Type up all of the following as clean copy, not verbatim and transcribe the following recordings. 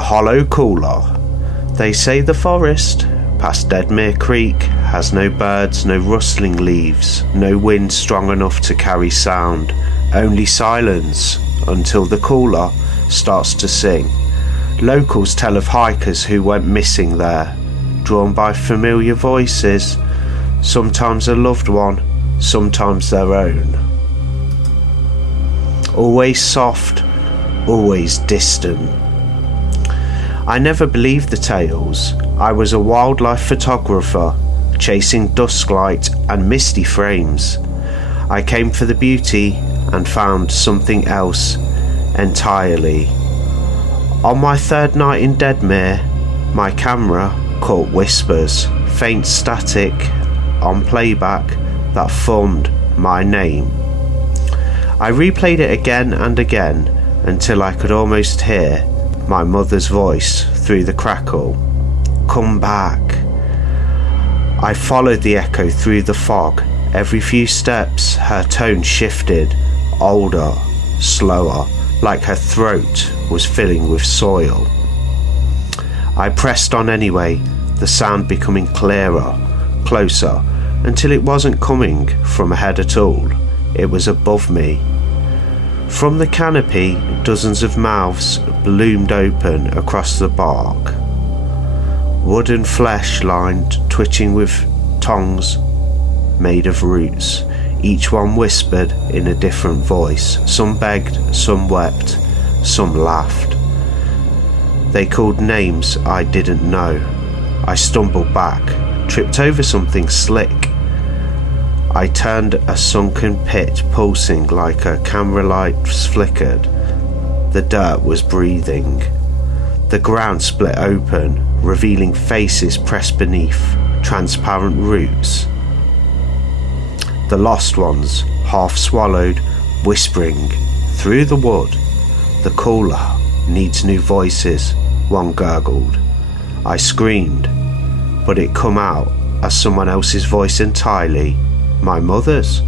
The Hollow Cooler. They say the forest past Deadmere Creek has no birds, no rustling leaves, no wind strong enough to carry sound, only silence until the cooler starts to sing. Locals tell of hikers who went missing there, drawn by familiar voices, sometimes a loved one, sometimes their own. Always soft, always distant. I never believed the tales. I was a wildlife photographer, chasing dusklight and misty frames. I came for the beauty and found something else entirely. On my third night in Deadmere, my camera caught whispers, faint static on playback that formed my name. I replayed it again and again until I could almost hear my mother's voice through the crackle. Come back. I followed the echo through the fog. Every few steps her tone shifted, older, slower, like her throat was filling with soil. I pressed on anyway, the sound becoming clearer, closer, until it wasn't coming from ahead at all. It was above me. From the canopy, dozens of mouths bloomed open across the bark. Wood and flesh lined, twitching with tongues made of roots. Each one whispered in a different voice. Some begged, some wept, some laughed. They called names I didn't know. I stumbled back, tripped over something slick. I turned a sunken pit pulsing like a camera lights flickered. The dirt was breathing. The ground split open, revealing faces pressed beneath transparent roots. The lost ones, half swallowed, whispering through the wood. The cooler needs new voices, one gurgled. I screamed, but it come out as someone else's voice entirely. My mother's.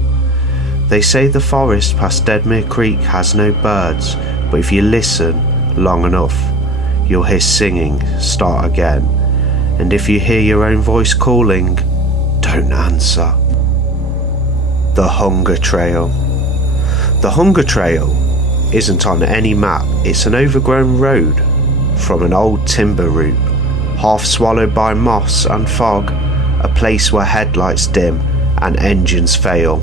They say the forest past Deadmere Creek has no birds, but if you listen long enough, you'll hear singing start again. And if you hear your own voice calling, don't answer. The Hunger Trail. The Hunger Trail isn't on any map. It's an overgrown road from an old timber route, half swallowed by moss and fog, a place where headlights dim and engines fail.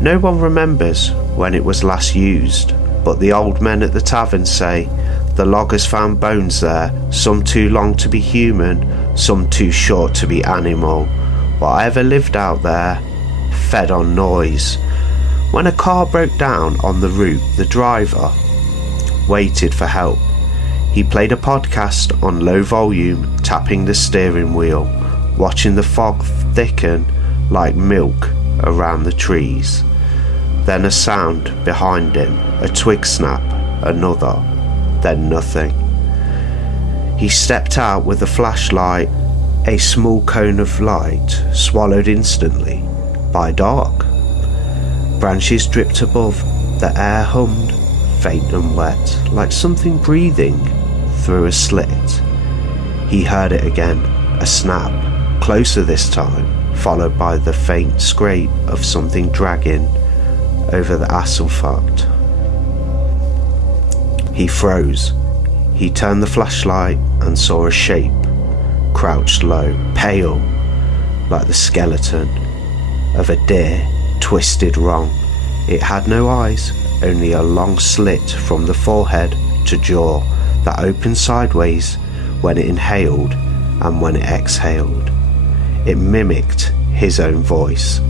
No one remembers when it was last used, but the old men at the tavern say the loggers found bones there, some too long to be human, some too short to be animal. Whatever lived out there fed on noise. When a car broke down on the route, the driver waited for help. He played a podcast on low volume, tapping the steering wheel, watching the fog thicken like milk around the trees. Then a sound behind him, a twig snap, another, then nothing. He stepped out with a flashlight, a small cone of light swallowed instantly by dark. Branches dripped above, the air hummed, faint and wet, like something breathing through a slit. He heard it again, a snap, closer this time, followed by the faint scrape of something dragging over the asphalt. He froze. He turned the flashlight and saw a shape, crouched low, pale, like the skeleton of a deer, twisted wrong. It had no eyes, only a long slit from the forehead to jaw that opened sideways when it inhaled and when it exhaled. It mimicked his own voice.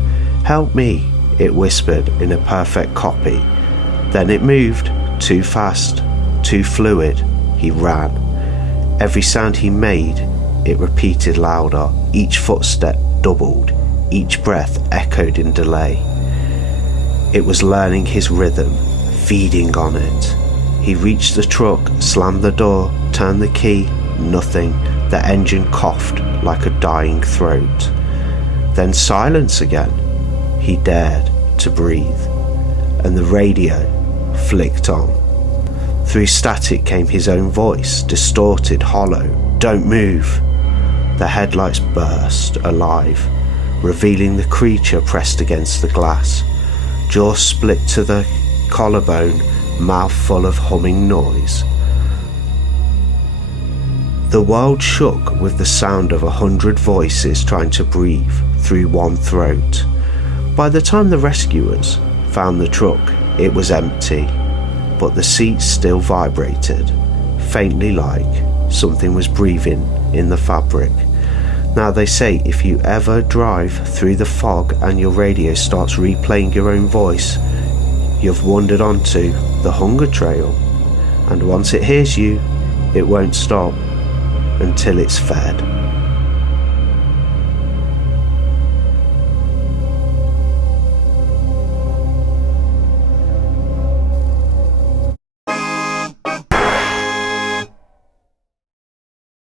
"Help me," it whispered in a perfect copy. Then it moved, too fast, too fluid. He ran. Every sound he made, it repeated louder. Each footstep doubled. Each breath echoed in delay. It was learning his rhythm, feeding on it. He reached the truck, slammed the door, turned the key. Nothing. The engine coughed like a dying throat. Then silence again. He dared to breathe, and the radio flicked on. Through static came his own voice, distorted, hollow. "Don't move." The headlights burst alive, revealing the creature pressed against the glass, jaw split to the collarbone, mouth full of humming noise. The world shook with the sound of 100 voices trying to breathe through one throat. By the time the rescuers found the truck, it was empty, but the seats still vibrated, faintly like something was breathing in the fabric. Now they say if you ever drive through the fog and your radio starts replaying your own voice, you've wandered onto the hunger trail, and once it hears you, it won't stop until it's fed.